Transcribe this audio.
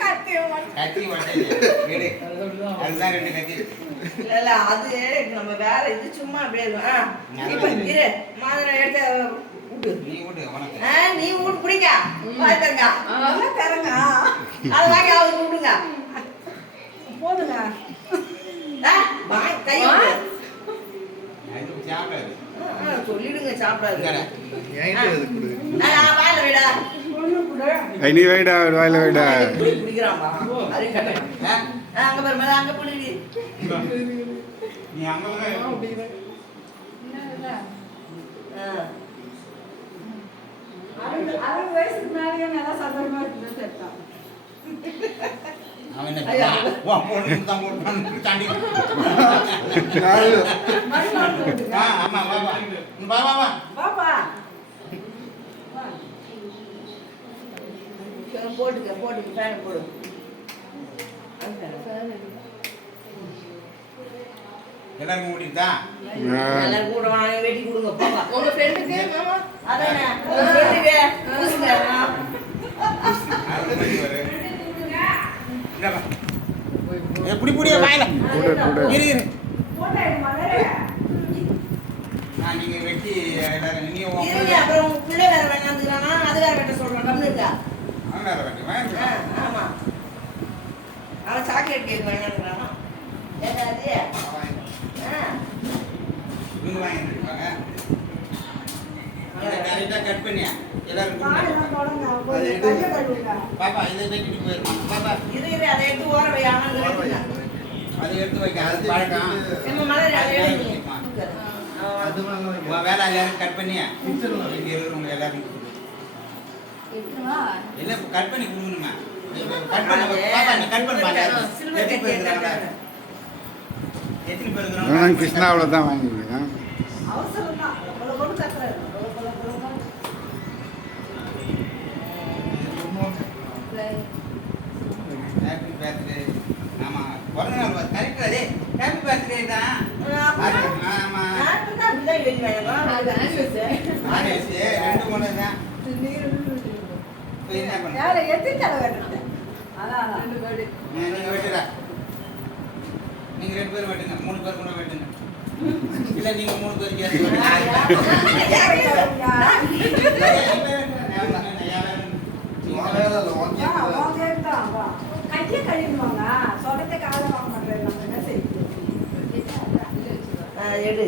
கத்தி வட்டது வீடு அதுதான் 2 கத்தி இல்ல அது நம்ம வேற இது சும்மா அப்படியே இப்ப இரு மாதிரி எடுத்து விட்டு நீ விட்டு உனக்கு நீ விட்டு பிடிங்க பாத்துங்க தரங்க அது வாங்கி அவங்க விடுங்க போதுங்க கை சாப்பிடாது சொல்லிடுங்க சாப்பிடாது வாயில விடா நீ வைடா வாயில வைடா குடிக்கிறான்பா அங்க பாரு அங்க புடி நீ அங்க வயசுக்கு மேலேயே நல்லா சந்தோஷமா இருக்குன்னு சேர்த்தான் அவன் என்ன போட்டு தான் போட்டு தாண்டி ஆமா பாபா பாபா பாப்பா போட்டுக்க ஃபேன் போடு எல்லாரும் மூடிட்டா எல்லாரும் கூட வாங்க வெட்டி கொடுங்க பாப்பா உங்க ஃப்ரெண்டுக்கு மாமா அதானே உங்க ஃப்ரெண்டுக்கு பூசுங்க எப்படி புடிய வாயில இரு இரு நீங்க வெட்டி எல்லாரும் நீங்க இருங்க அப்புறம் உங்க பிள்ளை வேற வேணாம்ங்கறானா அது வேற வெட்ட சொல்றான் கம்மி இருக்கா அவன் வேற வெட்டி வாங்க ஆமா அவன் சாக்லேட் கேக் வேணாம்ங்கறானா ஏதாது இவங்க வாங்கிருக்காங்க இத கரெக்ட்டா கட் பண்ணியா எல்லாரும் பாப்பா இதை வெட்டிட்டு போயிரு பாப்பா இரு அதை எடுத்து ஓர வை ஆனங்க அது எடுத்து வைக்க அது பழக்கம் நம்ம மலர் அதை எடுத்து அது வேலை எல்லாரும் கட் பண்ணியா இங்க இருக்கிறவங்க எல்லாரும் இல்ல கட் பண்ணி கொடுக்கணுமா கட் பண்ண பாப்பா நீ கட் பண்ண மாட்டேன் எத்தனை பேர் இருக்கிறாங்க கிருஷ்ணாவில தான் வாங்கிக்கிறேன் அவசரம் தான் கொண்டு சக்கரை ஹாப்பி பர்த்டே ஆமா பிறந்த நாள் கரெக்டா டேய் ஹாப்பி பர்த்டே தான் ஆமா நான் தான் அப்படியே எழுதி வேணும் ஆனேசி ரெண்டு மூணு தான் இப்போ என்ன பண்ண யார எத்தி தர வேணும் அதான் ரெண்டு பேரு நீங்க வெட்டுடா நீங்க 2 பேர் வெட்டுங்க 3 பேர் கூட வெட்டுங்க இல்ல நீங்க 3 பேர் கேட்க